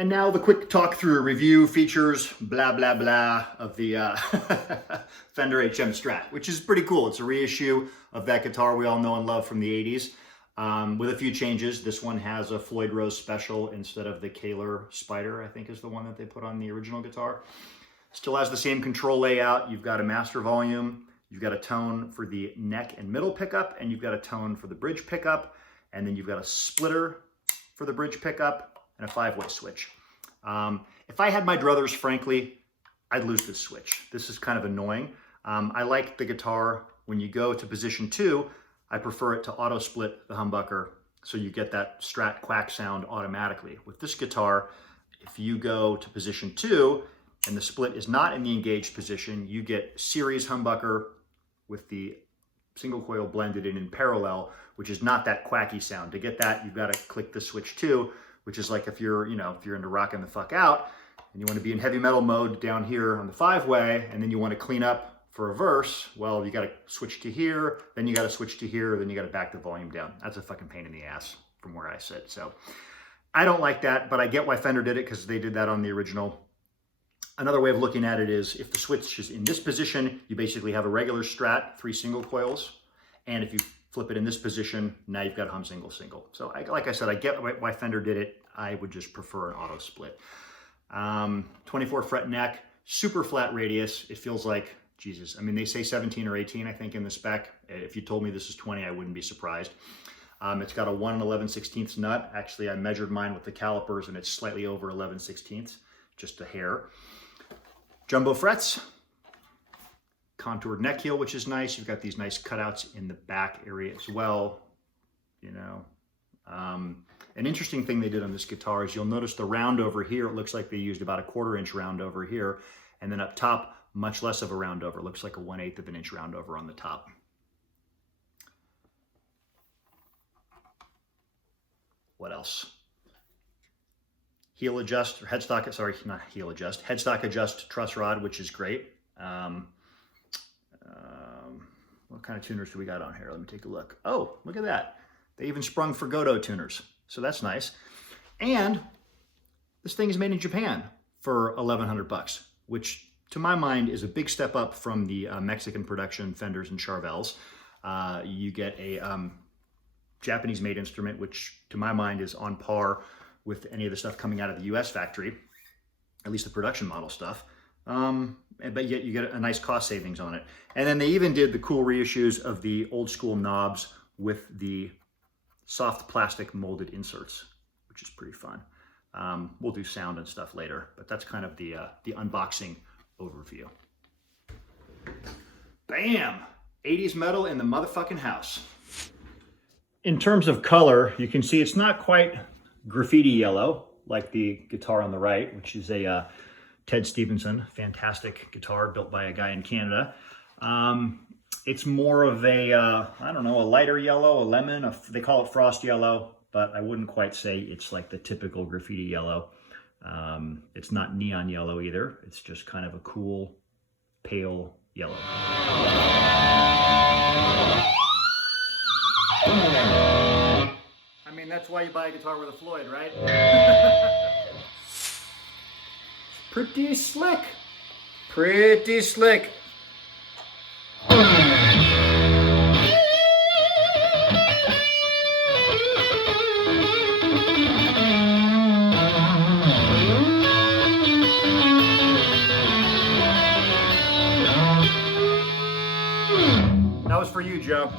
And now the quick talk through review, features, blah, blah, blah of the Fender HM Strat, which is pretty cool. It's a reissue of that guitar we all know and love from the 80s with a few changes. This one has a Floyd Rose Special instead of the Kaler Spider, I think is the one that they put on the original guitar. Still has the same control layout. You've got a master volume, you've got a tone for the neck and middle pickup, and you've got a tone for the bridge pickup, and then you've got a splitter for the bridge pickup, and a 5-way switch. If I had my druthers, frankly, I'd lose this switch. This is kind of annoying. I like the guitar, when you go to position 2, I prefer it to auto split the humbucker so you get that Strat quack sound automatically. With this guitar, if you go to position 2 and the split is not in the engaged position, you get series humbucker with the single coil blended in parallel, which is not that quacky sound. To get that, you've got to click the switch 2, which is like if you're into rocking the fuck out and you want to be in heavy metal mode down here on the 5-way, and then you want to clean up for a verse, well, you got to switch to here, then you got to switch to here, then you got to back the volume down. That's a fucking pain in the ass from where I sit. So I don't like that, but I get why Fender did it because they did that on the original. Another way of looking at it is if the switch is in this position, you basically have a regular Strat, 3 single coils. And if you flip it in this position, now you've got a hum single single. So like I said, I get why Fender did it. I would just prefer an auto split. 24 fret neck, super flat radius. It feels like, Jesus, I mean, they say 17 or 18, I think, in the spec. If you told me this is 20, I wouldn't be surprised. It's got a 1 11/16 nut. Actually, I measured mine with the calipers and it's slightly over 11/16, just a hair. Jumbo frets. Contoured neck heel, which is nice. You've got these nice cutouts in the back area as well. An interesting thing they did on this guitar is you'll notice the round over here. It looks like they used about a 1/4 inch round over here. And then up top, much less of a round over. It looks like a 1/8 of an inch round over on the top. What else? Heel adjust, or headstock, sorry, not heel adjust, headstock adjust truss rod, which is great. What kind of tuners do we got on here? Let me take a look. Oh, look at that. They even sprung for Godot tuners. So that's nice. And this thing is made in Japan for 1,100 bucks, which to my mind is a big step up from the Mexican production Fenders and Charvels. You get a Japanese made instrument, which to my mind is on par with any of the stuff coming out of the US factory, at least the production model stuff. But yet you get a nice cost savings on it. And then they even did the cool reissues of the old school knobs with the soft plastic molded inserts, which is pretty fun. We'll do sound and stuff later, but that's kind of the unboxing overview. Bam! 80s metal in the motherfucking house. In terms of color, you can see it's not quite graffiti yellow like the guitar on the right, which is a Ted Stevenson, fantastic guitar built by a guy in Canada. It's more of a, I don't know, a lighter yellow, a lemon, they call it frost yellow, but I wouldn't quite say it's like the typical graffiti yellow. It's not neon yellow either. It's just kind of a cool, pale yellow. I mean, that's why you buy a guitar with a Floyd, right? Pretty slick. Pretty slick. That was for you, Joe.